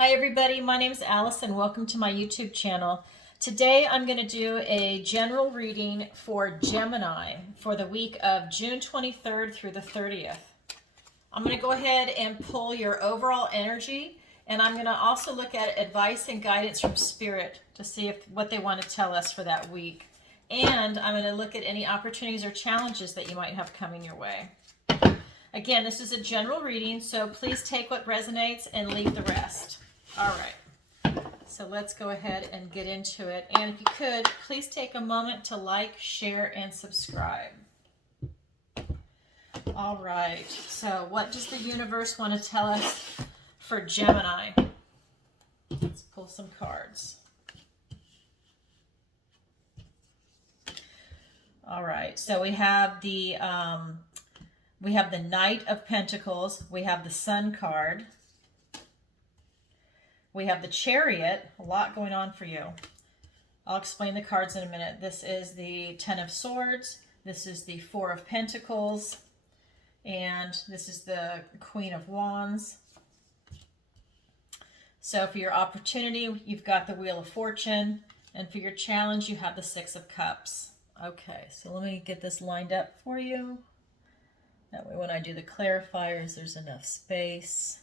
Hi everybody, my name is Alice and welcome to my YouTube channel. Today I'm going to do a general reading for Gemini for the week of June 23rd through the 30th. I'm going to go ahead and pull your overall energy, and I'm going to also look at advice and guidance from Spirit to see what they want to tell us for that week. And I'm going to look at any opportunities or challenges that you might have coming your way. Again, this is a general reading, so please take what resonates and leave the rest. All right, so let's go ahead and get into it. And if you could, please take a moment to like, share, and subscribe. All right, so what does the universe want to tell us for Gemini? Let's pull some cards. All right, so we have the Knight of Pentacles, we have the Sun card, we have the Chariot, a lot going on for you. I'll explain the cards in a minute. This is the Ten of Swords, this is the Four of Pentacles, and this is the Queen of Wands. So for your opportunity, you've got the Wheel of Fortune, and for your challenge, you have the Six of Cups. Okay, so let me get this lined up for you. That way when I do the clarifiers, there's enough space.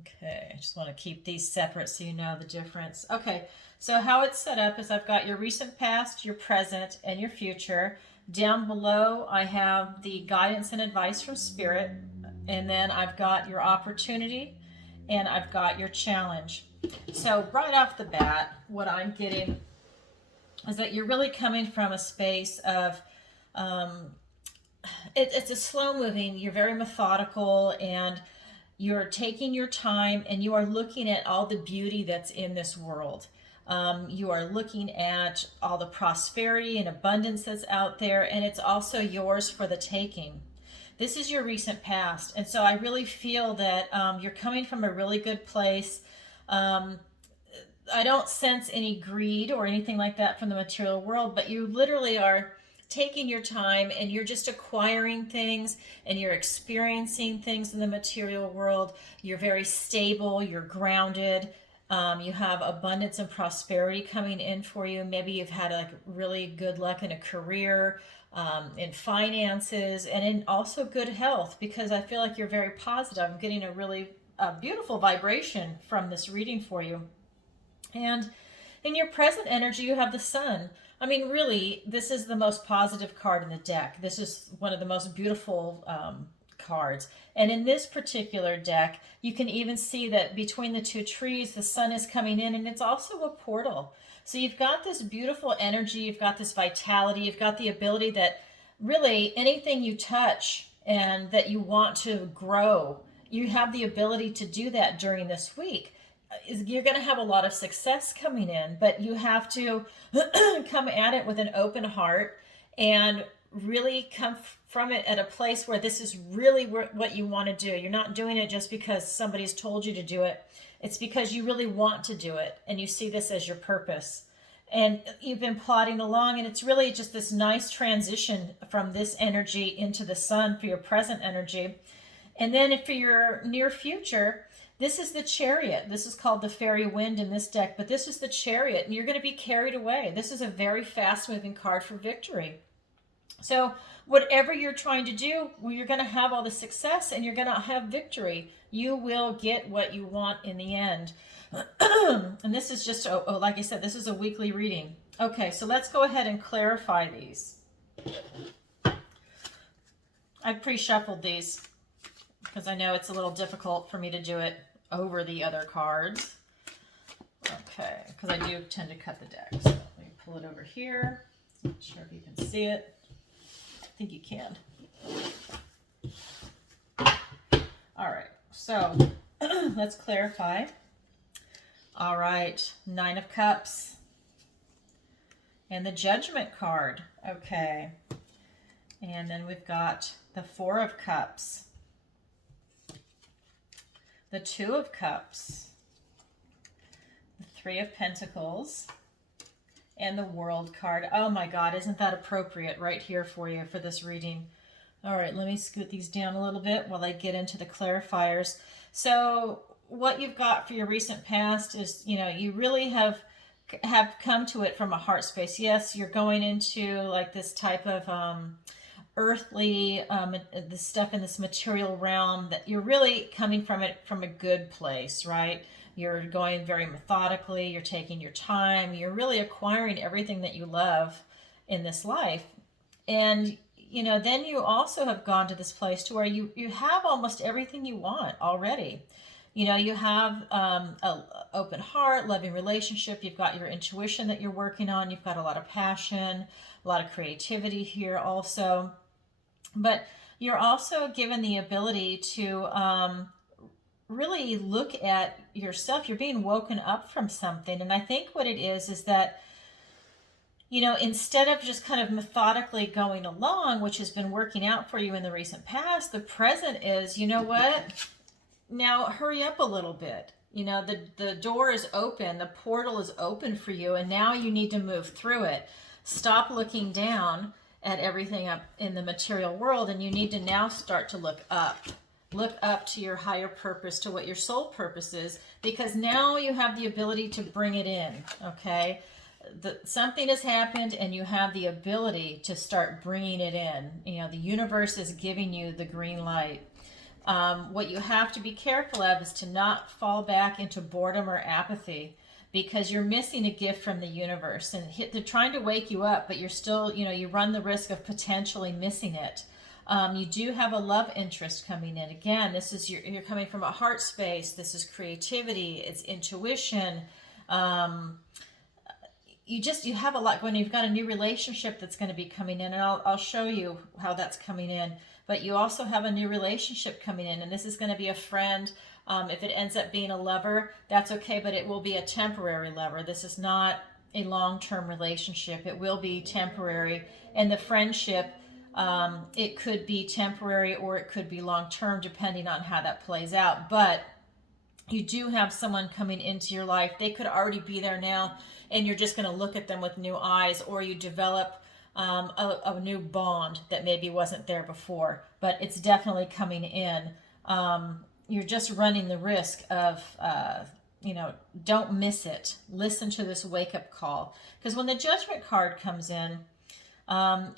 Okay, I just want to keep these separate so you know the difference. Okay, so how it's set up is I've got your recent past, your present, and your future. Down below, I have the guidance and advice from Spirit. And then I've got your opportunity, and I've got your challenge. So right off the bat, what I'm getting is that you're really coming from a space of it's a slow moving, you're very methodical, and you're taking your time, and you are looking at all the beauty that's in this world. You are looking at all the prosperity and abundance that's out there, and it's also yours for the taking. This is your recent past, and so I really feel that you're coming from a really good place. I don't sense any greed or anything like that from the material world, but you literally are taking your time, and you're just acquiring things, and you're experiencing things in the material world. You're very stable, you're grounded, you have abundance and prosperity coming in for you. Maybe you've had like really good luck in a career, in finances, and in also good health, because I feel like you're very positive. I'm getting a really beautiful vibration from this reading for you. And in your present energy, you have the Sun. I mean, really, this is the most positive card in the deck. This is one of the most beautiful cards. And in this particular deck, you can even see that between the two trees, the Sun is coming in, and it's also a portal. So you've got this beautiful energy, you've got this vitality, you've got the ability that really anything you touch and that you want to grow, you have the ability to do that during this week. You're going to have a lot of success coming in, but you have to come at it with an open heart and really come from it at a place where this is really what you want to do. You're not doing it just because somebody's told you to do it. It's because you really want to do it, and you see this as your purpose. And you've been plodding along, and it's really just this nice transition from this energy into the Sun for your present energy. And then for your near future, this is the Chariot. This is called the Fairy Wind in this deck, but this is the Chariot, and you're going to be carried away. This is a very fast-moving card for victory. So whatever you're trying to do, well, you're going to have all the success, and you're going to have victory. You will get what you want in the end. And this is just, like I said, this is a weekly reading. Okay, so let's go ahead and clarify these. I pre-shuffled these because I know it's a little difficult for me to do it over the other cards. Okay, because I do tend to cut the deck. So let me pull it over here. Not sure if you can see it. I think you can. All right, so let's clarify. All right, Nine of Cups and the Judgment card. Okay, and then we've got the Four of Cups, the Two of Cups, the Three of Pentacles, and the World card. Oh my God, isn't that appropriate right here for you for this reading? All right, let me scoot these down a little bit while I get into the clarifiers. So what you've got for your recent past is, you really have come to it from a heart space. Yes, you're going into like this type of earthly, the stuff in this material realm, that you're really coming from it from a good place, right? You're going very methodically, you're taking your time, you're really acquiring everything that you love in this life. And then you also have gone to this place to where you have almost everything you want already. You have a open heart, loving relationship. You've got your intuition that you're working on. You've got a lot of passion, a lot of creativity here also. But you're also given the ability to really look at yourself. You're being woken up from something. And I think what it is that, instead of just kind of methodically going along, which has been working out for you in the recent past, the present is, you know what? Now hurry up a little bit. The door is open, the portal is open for you, and now you need to move through it. Stop looking down at everything up in the material world, and you need to now start to look up. Look up to your higher purpose, to what your soul purpose is, because now you have the ability to bring it in, okay? Something has happened, and you have the ability to start bringing it in. The universe is giving you the green light. What you have to be careful of is to not fall back into boredom or apathy, because you're missing a gift from the universe, and they're trying to wake you up, but you're still, you run the risk of potentially missing it. You do have a love interest coming in. Again, this is you're coming from a heart space. This is creativity. It's intuition. You have a lot going. You've got a new relationship that's going to be coming in, and I'll show you how that's coming in. But you also have a new relationship coming in, and this is going to be a friend. If it ends up being a lover, that's okay, but it will be a temporary lover. This is not a long-term relationship. It will be temporary, and the friendship, it could be temporary or it could be long-term, depending on how that plays out. But you do have someone coming into your life. They could already be there now, and you're just going to look at them with new eyes, or you develop a new bond that maybe wasn't there before, but it's definitely coming in. You're just running the risk of, don't miss it. Listen to this wake-up call. Because when the Judgment card comes in,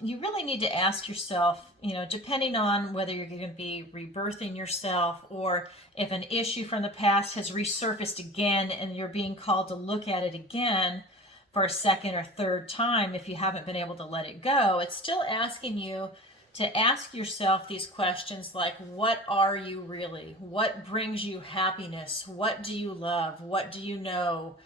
you really need to ask yourself, depending on whether you're going to be rebirthing yourself, or if an issue from the past has resurfaced again and you're being called to look at it again for a second or third time, if you haven't been able to let it go, it's still asking you to ask yourself these questions like, what are you really? What brings you happiness? What do you love? What do you know?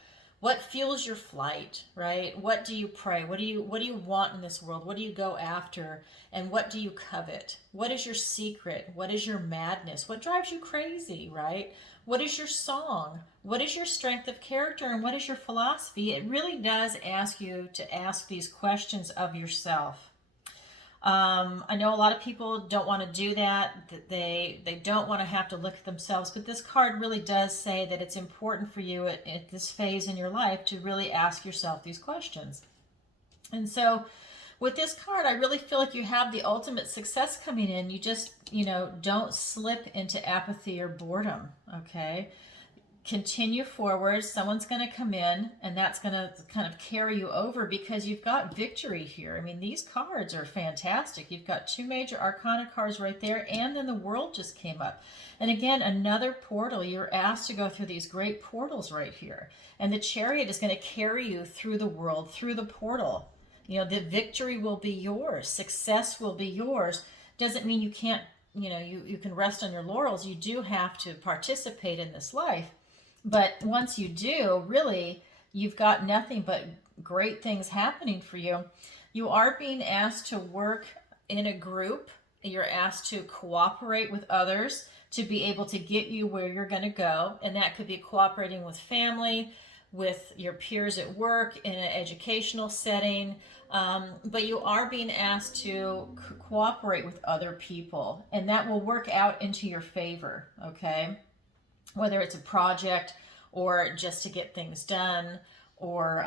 What fuels your flight, right? What do you pray? What do you want in this world? What do you go after? And what do you covet? What is your secret? What is your madness? What drives you crazy, right? What is your song? What is your strength of character? And what is your philosophy? It really does ask you to ask these questions of yourself. I know a lot of people don't want to do that they don't want to have to look at themselves, but this card really does say that it's important for you at this phase in your life to really ask yourself these questions. And so with this card, I really feel like you have the ultimate success coming in. You just, don't slip into apathy or boredom, okay? Continue forward. Someone's going to come in, and that's going to kind of carry you over, because you've got victory here. I mean, these cards are fantastic. You've got two major arcana cards right there, and then the world just came up. And again, another portal. You're asked to go through these great portals right here. And the Chariot is going to carry you through the world, through the portal. The victory will be yours. Success will be yours. Doesn't mean you can't, you can rest on your laurels. You do have to participate in this life. But once you do, really, you've got nothing but great things happening for you. You are being asked to work in a group. You're asked to cooperate with others to be able to get you where you're going to go. And that could be cooperating with family, with your peers at work, in an educational setting. But you are being asked to cooperate with other people. And that will work out into your favor, okay? Whether it's a project or just to get things done, or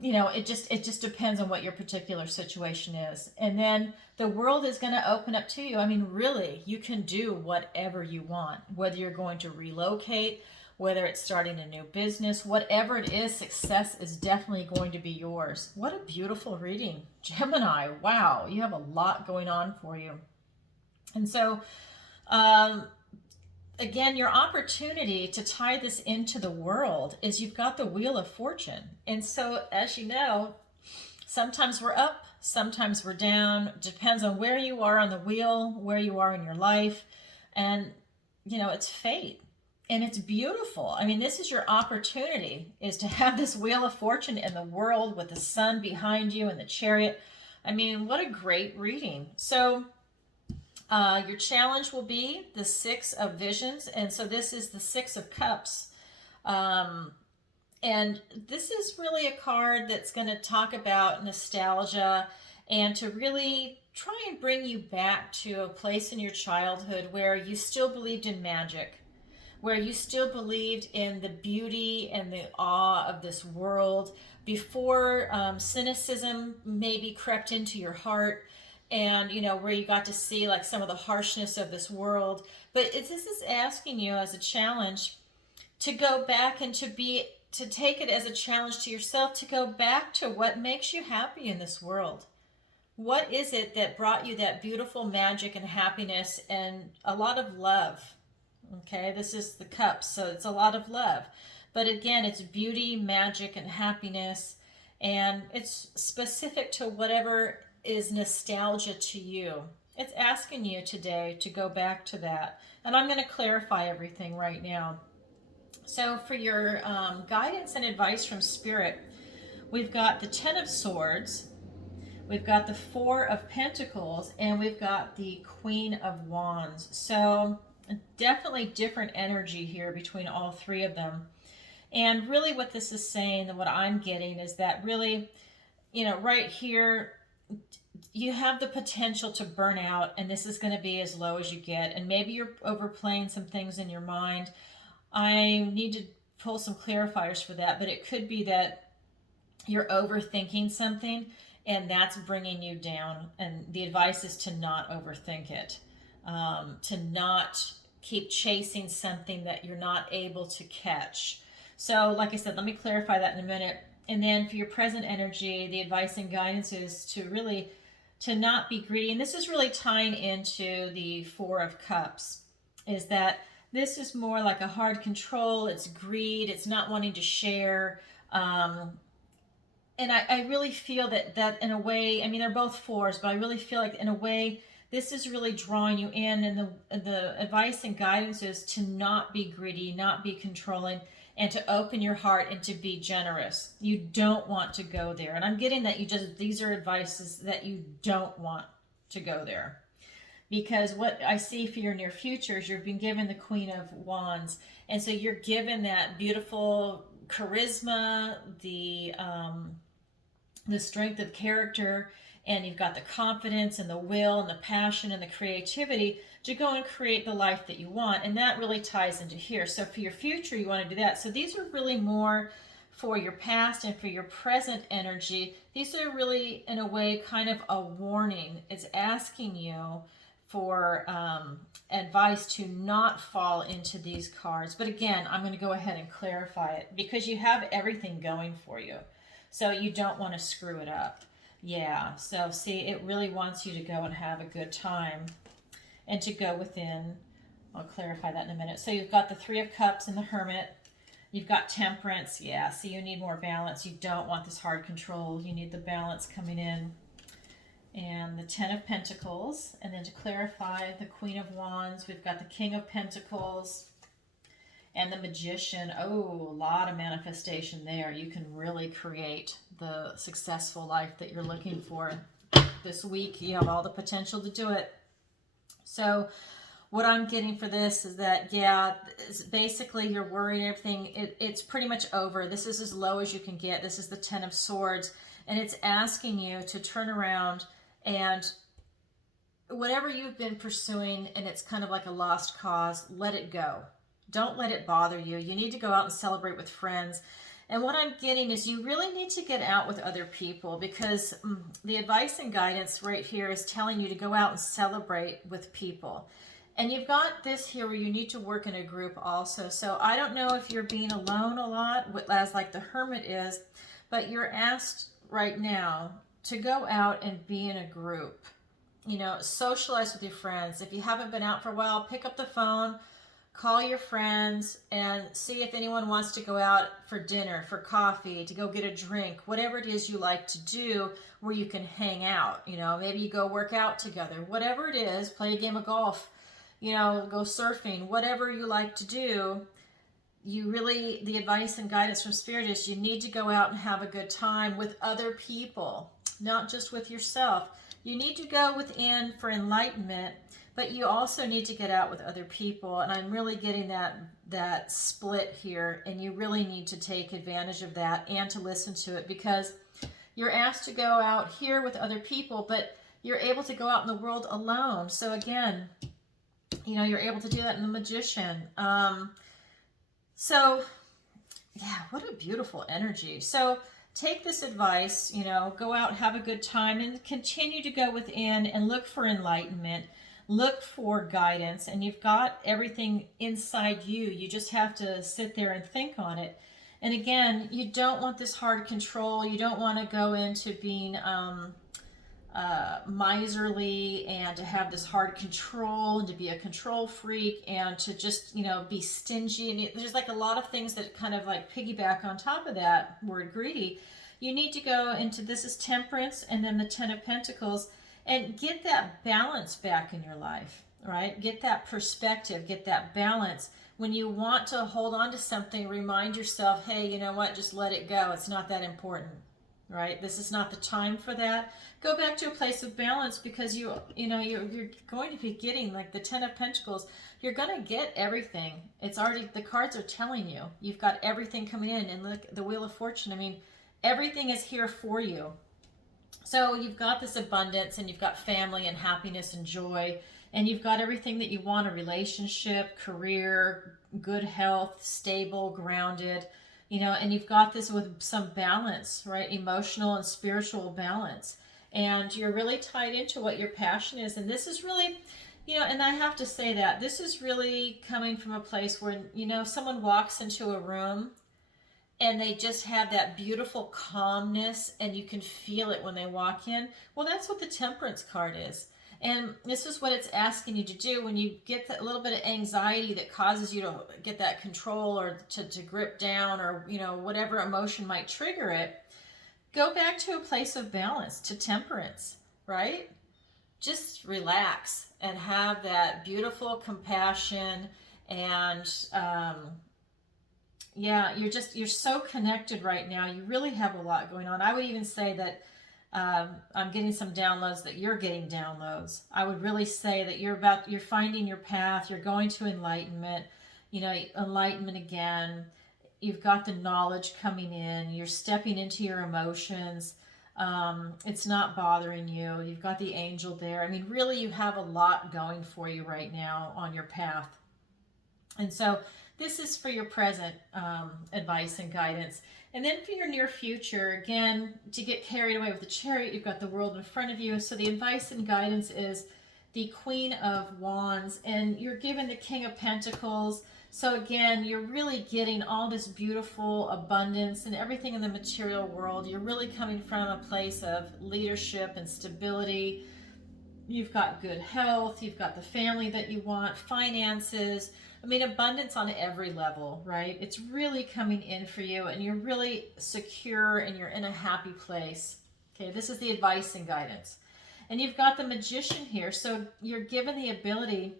it just depends on what your particular situation is. And then the world is going to open up to you. I mean, really, you can do whatever you want, whether you're going to relocate, whether it's starting a new business, whatever it is, success is definitely going to be yours. What a beautiful reading, Gemini. Wow, you have a lot going on for you. And so, again, your opportunity to tie this into the world is you've got the Wheel of Fortune. And so, as you know, sometimes we're up, sometimes we're down. Depends on where you are on the wheel, where you are in your life. And, it's fate. And it's beautiful. I mean, this is your opportunity, is to have this Wheel of Fortune in the world with the sun behind you and the Chariot. I mean, what a great reading. So your challenge will be the Six of Visions. And so this is the Six of Cups. And this is really a card that's going to talk about nostalgia and to really try and bring you back to a place in your childhood where you still believed in magic, where you still believed in the beauty and the awe of this world before cynicism maybe crept into your heart, and where you got to see like some of the harshness of this world. But this is asking you as a challenge to go back and to take it as a challenge to yourself, to go back to what makes you happy in this world. What is it that brought you that beautiful magic and happiness and a lot of love? Okay, this is the cups, so it's a lot of love. But again, it's beauty, magic, and happiness, and it's specific to whatever is nostalgia to you. It's asking you today to go back to that. And I'm going to clarify everything right now. So for your guidance and advice from Spirit, we've got the Ten of Swords, we've got the Four of Pentacles, and we've got the Queen of Wands. So definitely different energy here between all three of them. And really what this is saying, and what I'm getting, is that really, right here, you have the potential to burn out, and this is going to be as low as you get. And maybe you're overplaying some things in your mind. I need to pull some clarifiers for that, but it could be that you're overthinking something and that's bringing you down. And the advice is to not overthink it, to not keep chasing something that you're not able to catch. So like I said, let me clarify that in a minute. And then for your present energy, the advice and guidance is to not be greedy. And this is really tying into the Four of Cups, is that this is more like a hard control. It's greed. It's not wanting to share. And I really feel that in a way, I mean, they're both fours, but I really feel like in a way, this is really drawing you in. And the advice and guidance is to not be greedy, not be controlling, and to open your heart and to be generous. You don't want to go there. And I'm getting that these are advices that you don't want to go there. Because what I see for your near future is you've been given the Queen of Wands. And so you're given that beautiful charisma, the strength of character, and you've got the confidence and the will and the passion and the creativity to go and create the life that you want. And that really ties into here. So for your future, you want to do that. So these are really more for your past, and for your present energy. These are really, in a way, kind of a warning. It's asking you for advice to not fall into these cards. But again, I'm going to go ahead and clarify it because you have everything going for you. So you don't want to screw it up. Yeah, so see, it really wants you to go and have a good time and to go within. I'll clarify that in a minute. So you've got the Three of Cups and the Hermit. You've got Temperance. Yeah, so you need more balance. You don't want this hard control. You need the balance coming in. And the Ten of Pentacles. And then to clarify, the Queen of Wands. We've got the King of Pentacles and the Magician. Oh, a lot of manifestation there. You can really create the successful life that you're looking for this week. You have all the potential to do it. So what I'm getting for this is that, yeah, basically you're worried and everything. It's pretty much over. This is as low as you can get. This is the Ten of Swords. And it's asking you to turn around and whatever you've been pursuing, and it's kind of like a lost cause, let it go. Don't let it bother you. You need to go out and celebrate with friends. And what I'm getting is you really need to get out with other people, because the advice and guidance right here is telling you to go out and celebrate with people. And you've got this here where you need to work in a group also. So I don't know if you're being alone a lot, as like the hermit is, but you're asked right now to go out and be in a group. You know, socialize with your friends. If you haven't been out for a while, pick up the phone, call your friends, and see if anyone wants to go out for dinner, for coffee, to go get a drink, whatever it is you like to do where you can hang out. You know, maybe you go work out together, whatever it is, play a game of golf, you know, go surfing, whatever you like to do. You really, the advice and guidance from Spirit is you need to go out and have a good time with other people, not just with yourself. You need to go within for enlightenment, but you also need to get out with other people. And I'm really getting that split here, and you really need to take advantage of that and to listen to it, because you're asked to go out here with other people, but you're able to go out in the world alone. So again, you know, you're able to do that in the Magician. So yeah, what a beautiful energy. So take this advice, you know, go out, have a good time, and continue to go within and look for enlightenment, look for guidance. And you've got everything inside you. You just have to sit there and think on it. And again, you don't want this hard control. You don't want to go into being miserly and to have this hard control and to be a control freak and to just, you know, be stingy. And there's like a lot of things that kind of like piggyback on top of that word greedy. You need to go into, this is Temperance and then the Ten of Pentacles, and get that balance back in your life, right? Get that perspective, get that balance. When you want to hold on to something, remind yourself, hey, you know what, just let it go. It's not that important, right? This is not the time for that. Go back to a place of balance, because you're going to be getting, like the Ten of Pentacles, you're going to get everything. It's already, the cards are telling you, you've got everything coming in. And look, the Wheel of Fortune, I mean, everything is here for you. So you've got this abundance, and you've got family and happiness and joy, and you've got everything that you want, a relationship, career, good health, stable, grounded, you know, and you've got this with some balance, right? Emotional and spiritual balance. And you're really tied into what your passion is. And this is really, you know, and I have to say that this is really coming from a place where, you know, someone walks into a room and they just have that beautiful calmness, and you can feel it when they walk in. Well, that's what the Temperance card is. And this is what it's asking you to do when you get that little bit of anxiety that causes you to get that control, or to grip down, or, you know, whatever emotion might trigger it. Go back to a place of balance, to Temperance, right? Just relax and have that beautiful compassion. And yeah, you're so connected right now. You really have a lot going on. I would even say that I'm getting some downloads that you're getting downloads. I would really say that you're finding your path. You're going to enlightenment, you know, enlightenment again. You've got the knowledge coming in. You're stepping into your emotions. It's not bothering you. You've got the angel there. I mean, really, you have a lot going for you right now on your path. And so this is for your present advice and guidance. And then for your near future, again, to get carried away with the Chariot, you've got the world in front of you. So the advice and guidance is the Queen of Wands, and you're given the King of Pentacles. So again, you're really getting all this beautiful abundance and everything in the material world. You're really coming from a place of leadership and stability. You've got good health. You've got the family that you want, finances. I mean, abundance on every level, right? It's really coming in for you, and you're really secure, and you're in a happy place. Okay, this is the advice and guidance. And you've got the Magician here. So you're given the ability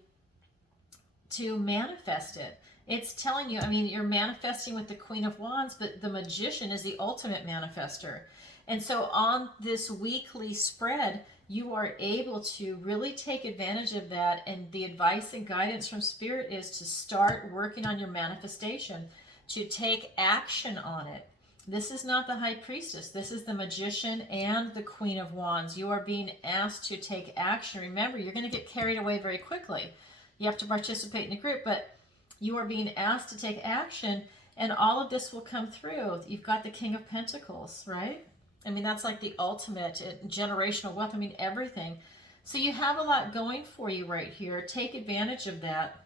to manifest it. It's telling you, I mean, you're manifesting with the Queen of Wands, but the Magician is the ultimate manifester. And so on this weekly spread, you are able to really take advantage of that. And the advice and guidance from Spirit is to start working on your manifestation, to take action on it. This is not the High Priestess. This is the Magician and the Queen of Wands. You are being asked to take action. Remember, you're going to get carried away very quickly. You have to participate in a group, but you are being asked to take action. And all of this will come through. You've got the King of Pentacles, right? I mean, that's like the ultimate generational wealth. I mean, everything. So you have a lot going for you right here. Take advantage of that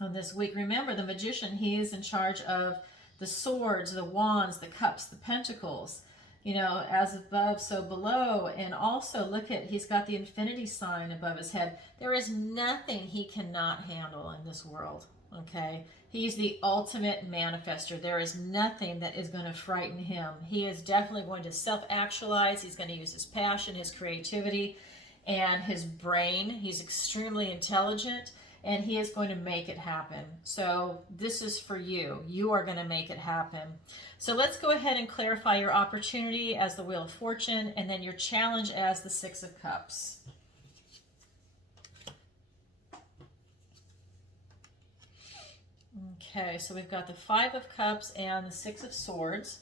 on this week. Remember, the Magician, he is in charge of the swords, the wands, the cups, the pentacles. You know, as above, so below. And also, look at, he's got the infinity sign above his head. There is nothing he cannot handle in this world, okay? He's the ultimate manifester. There is nothing that is going to frighten him. He is definitely going to self-actualize. He's going to use his passion, his creativity, and his brain. He's extremely intelligent, and he is going to make it happen. So this is for you. You are going to make it happen. So let's go ahead and clarify your opportunity as the Wheel of Fortune, and then your challenge as the Six of Cups. Okay, so we've got the Five of Cups and the Six of Swords.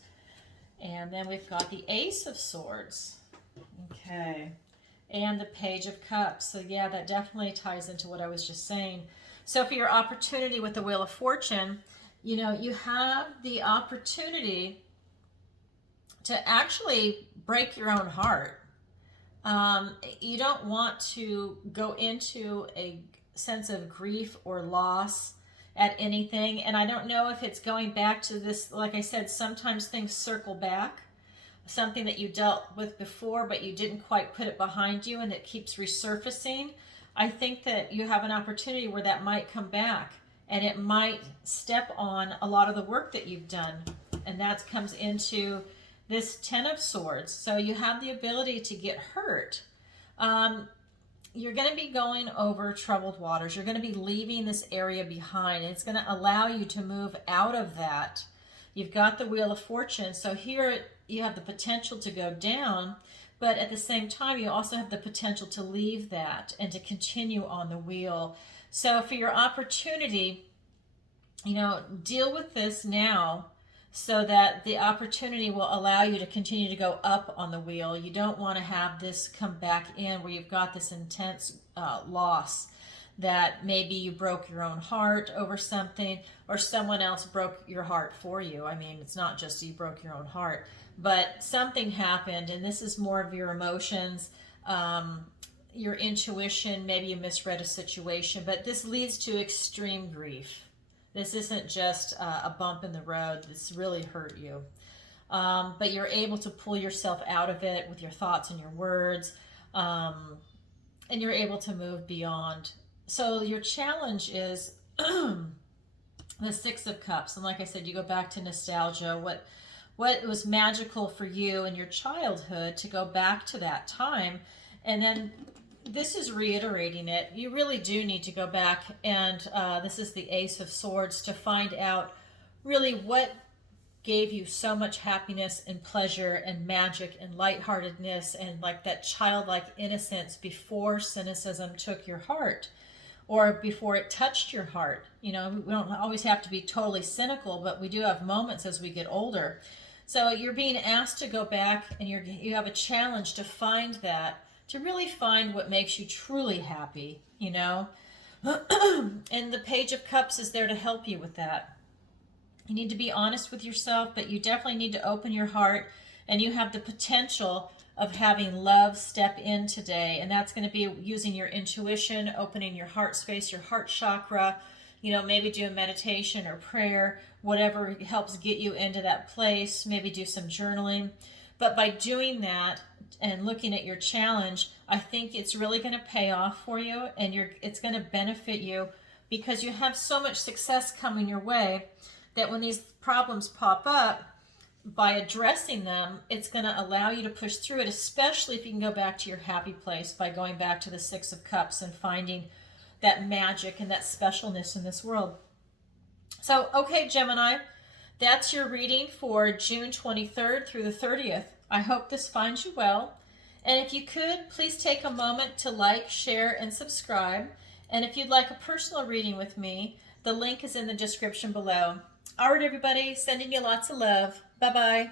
And then we've got the Ace of Swords. Okay. And the Page of Cups. So yeah, that definitely ties into what I was just saying. So for your opportunity with the Wheel of Fortune, you know, you have the opportunity to actually break your own heart. You don't want to go into a sense of grief or loss at anything. And I don't know if it's going back to this, like I said, sometimes things circle back. Something that you dealt with before, but you didn't quite put it behind you, and it keeps resurfacing. I think that you have an opportunity where that might come back, and it might step on a lot of the work that you've done. And that comes into this Ten of Swords. So you have the ability to get hurt. You're going to be going over troubled waters. You're going to be leaving this area behind. And it's going to allow you to move out of that. You've got the Wheel of Fortune. So here you have the potential to go down, but at the same time, you also have the potential to leave that and to continue on the wheel. So for your opportunity, you know, deal with this now so that the opportunity will allow you to continue to go up on the wheel. You don't want to have this come back in where you've got this intense loss, that maybe you broke your own heart over something, or someone else broke your heart for you. I mean, it's not just you broke your own heart, but something happened, and this is more of your emotions, your intuition. Maybe you misread a situation, but this leads to extreme grief. This isn't just a bump in the road. This really hurt you. But you're able to pull yourself out of it with your thoughts and your words, and you're able to move beyond. So your challenge is the Six of Cups. And like I said, you go back to nostalgia. What was magical for you in your childhood, to go back to that time. And then this is reiterating it. You really do need to go back, and this is the Ace of Swords, to find out really what gave you so much happiness and pleasure and magic and lightheartedness and like that childlike innocence before cynicism took your heart, or before it touched your heart. You know, we don't always have to be totally cynical, but we do have moments as we get older. So you're being asked to go back, and you have a challenge to find that, to really find what makes you truly happy, you know. And the Page of Cups is there to help you with that. You need to be honest with yourself, but you definitely need to open your heart, and you have the potential of having love step in today. And that's going to be using your intuition, opening your heart space, your heart chakra, you know, maybe do a meditation or prayer, whatever helps get you into that place. Maybe do some journaling. But by doing that and looking at your challenge, I think it's really going to pay off for you, and it's going to benefit you, because you have so much success coming your way that when these problems pop up, by addressing them, it's going to allow you to push through it, especially if you can go back to your happy place by going back to the Six of Cups and finding that magic and that specialness in this world. So, okay, Gemini, that's your reading for June 23rd through the 30th. I hope this finds you well. And if you could, please take a moment to like, share, and subscribe. And if you'd like a personal reading with me, the link is in the description below. All right, everybody, sending you lots of love. Bye-bye.